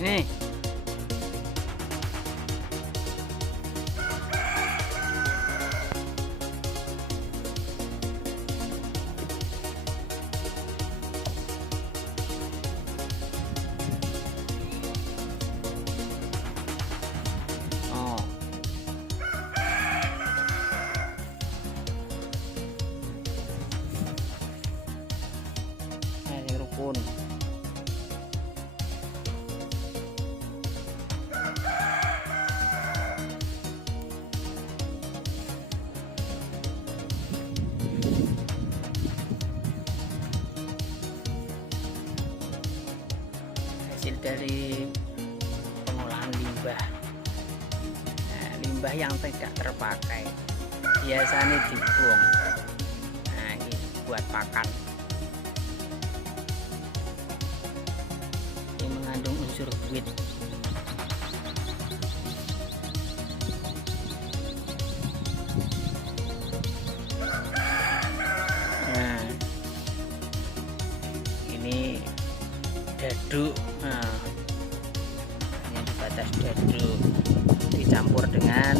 Ini rukun. Hasil dari pengolahan limbah. Nah, limbah yang tidak terpakai biasanya dibuang. Nah, ini buat pakan. Ini mengandung unsur kuit. Nah, ini dadu. Nah, ini dibatas dadu dicampur dengan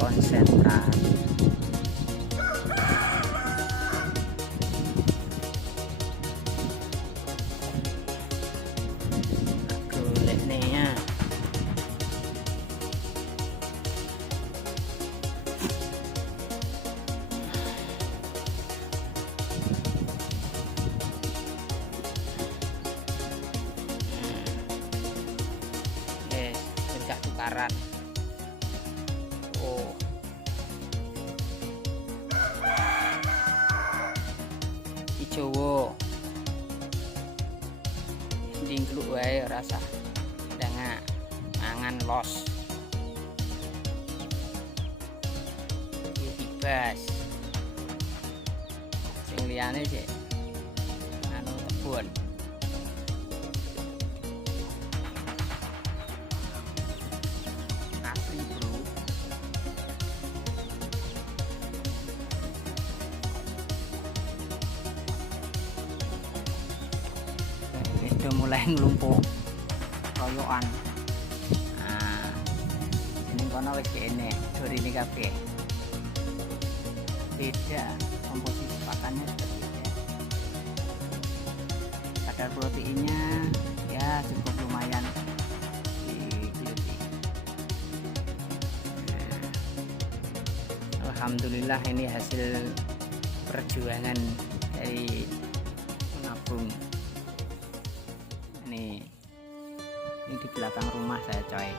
konsentrat. Golek nih ya. Sejak tukaran. Oh, Jawa dingkluk wae rasa dengan mangan los bebas sing liyane sih anu kebun. Asli bro. Udah mulai ngelumpuk royokan. Nah, ini kono wis kene dori ini kabeh. Beda komposisi pakannya sudah beda. Kadar proteinnya ya cukup lumayan digeluti. Nah, alhamdulillah ini hasil perjuangan dari menabung. Ini di belakang rumah saya coy.